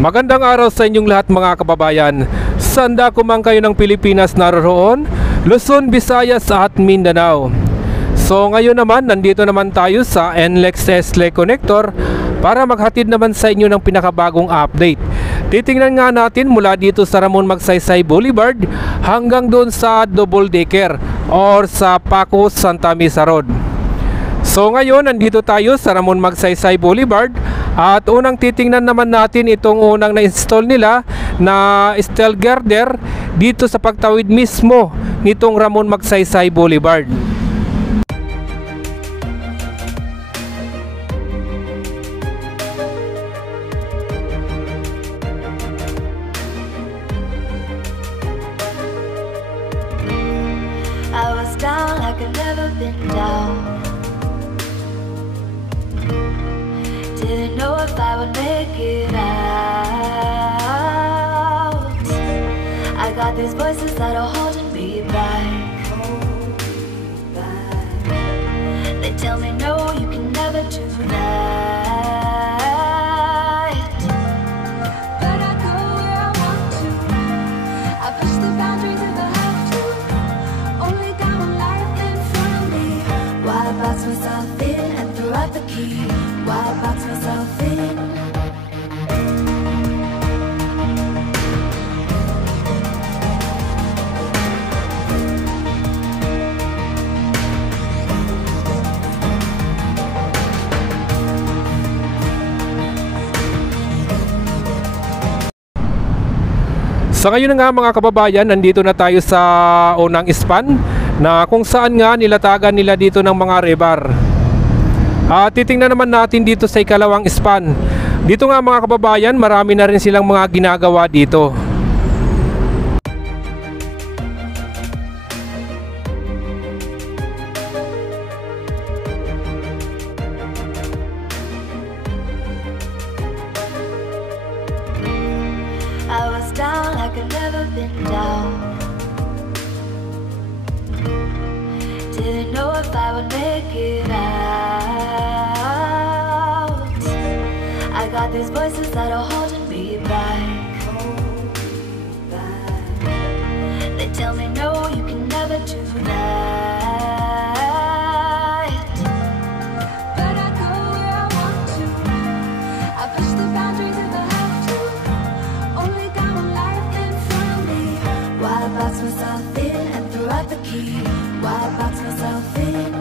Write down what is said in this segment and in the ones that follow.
Magandang araw sa inyong lahat mga kababayan. Sanda ko man kayo ng Pilipinas naroon, Luzon, Visayas at Mindanao. So ngayon naman, nandito naman tayo sa NLEX SLE Connector para maghatid naman sa inyo ng pinakabagong update. Titingnan nga natin mula dito sa Ramon Magsaysay Boulevard hanggang doon sa Double Decker or sa Paco Santa Mesa Road. So ngayon, nandito tayo sa Ramon Magsaysay Boulevard at unang titingnan naman natin itong unang na-install nila na steel girder dito sa pagtawid mismo nitong Ramon Magsaysay Boulevard. I was down like I've never been down. Didn't know if I would make it out. I got these voices that are holding me back. They tell me no, you can never do that. But I go where I want to. I push the boundaries if I have to. Only got one life in front of me. Why box myself in and throw out the key? Why box myself in? Sa ngayon nga mga kababayan, nandito na tayo sa unang span na kung saan nga nilatagan nila dito ng mga rebar. Titingnan naman natin dito sa ikalawang span. Dito nga mga kababayan, marami na rin silang mga ginagawa dito. I was down like I've never been down. Didn't know if I would make it out. I got these voices that are holding me back. They tell me no, you can never do that. But I go where I want to. I push the boundaries if I have to. Only got one life in front of me. Why box myself in and throw out the key? Why box myself in?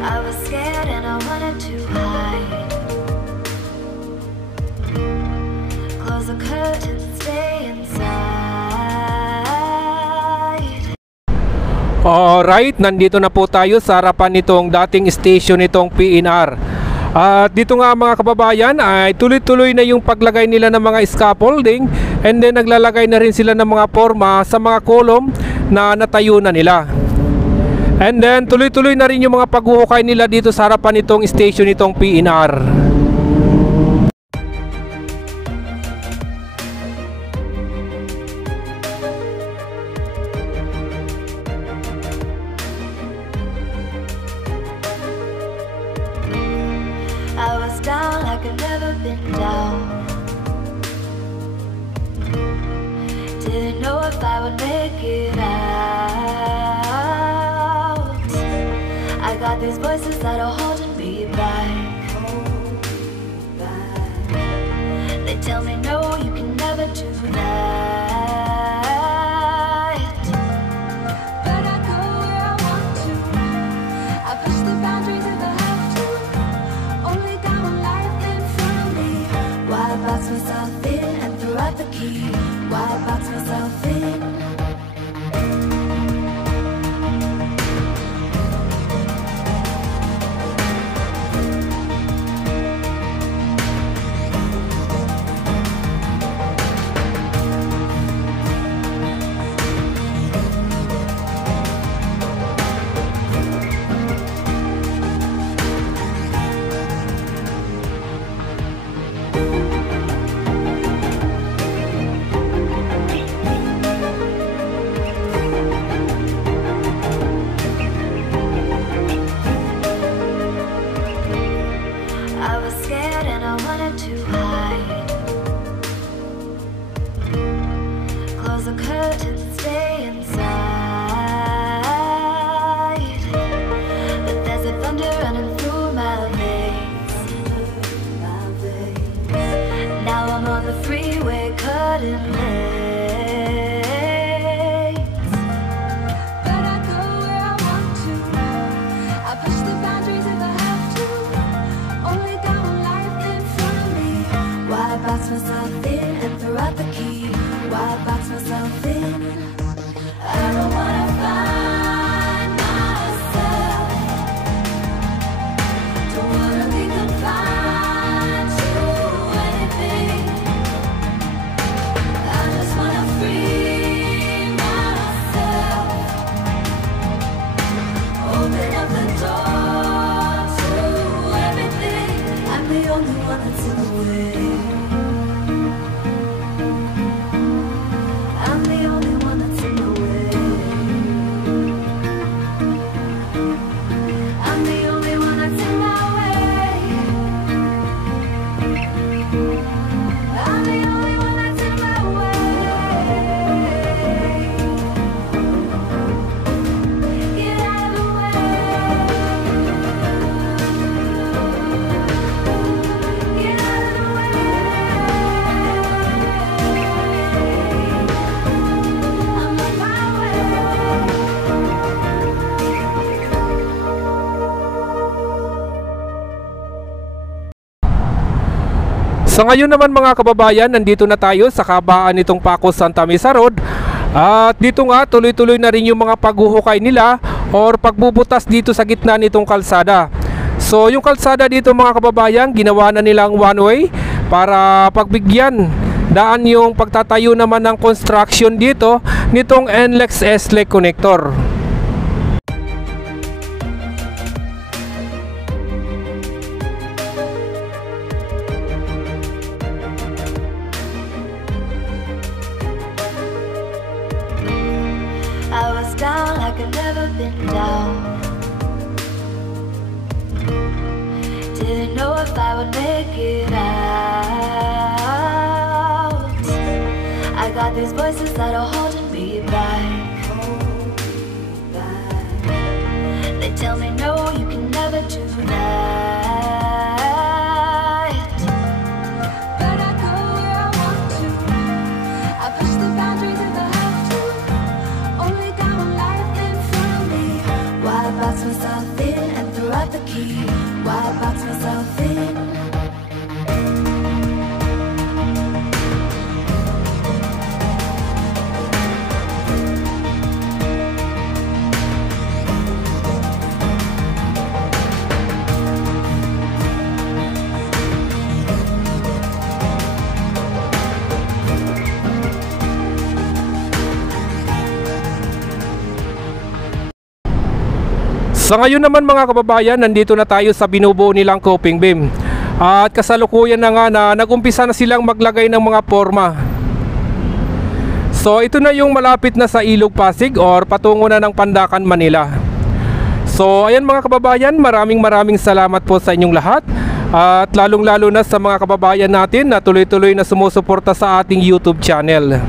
I was scared and I wanted to hide. Close the curtains and stay inside. Alright, nandito na po tayo sa harapan nitong dating station nitong PNR. At dito nga mga kababayan ay tuloy-tuloy na yung paglagay nila ng mga scaffolding, and then naglalagay na rin sila ng mga forma sa mga kolom na natayo na nila. And then tuloy-tuloy na rin yung mga paghuhukay nila dito sa harapan nitong station nitong PNR. I was down like I've never been down. Didn't know if I would make it out. I got these voices that are holding me back. They tell me no, you can never do that. But I go where I want to. I push the boundaries if I have to. Only got one life in front of me. Why box myself in and throw out the key? Why box myself in? Sa ngayon naman mga kababayan, nandito na tayo sa kabaan nitong Paco Santa Mesa Road. At dito nga tuloy-tuloy na rin yung mga paghuhukay nila or pagbubutas dito sa gitna nitong kalsada. So yung kalsada dito mga kababayan, ginawa na nilang one way para pagbigyan daan yung pagtatayo naman ng construction dito nitong NLEX S-Lake Connector. I was down like I've never been down. Didn't know if I would make it out. I got these voices that are holding me back. They tell me no, you can never do that. But I go where I want to. I push the boundaries if I have to. Only got one life in front of me. Why box myself in and throw out the key? Why box myself in? Sa ngayon naman mga kababayan, nandito na tayo sa binubuo nilang coping beam. At kasalukuyan na nga na nagumpisa na silang maglagay ng mga forma. So ito na yung malapit na sa Ilog Pasig or patungo na ng Pandacan, Manila. So ayan mga kababayan, maraming salamat po sa inyong lahat. At lalong lalo na sa mga kababayan natin na tuloy-tuloy na sumusuporta sa ating YouTube channel.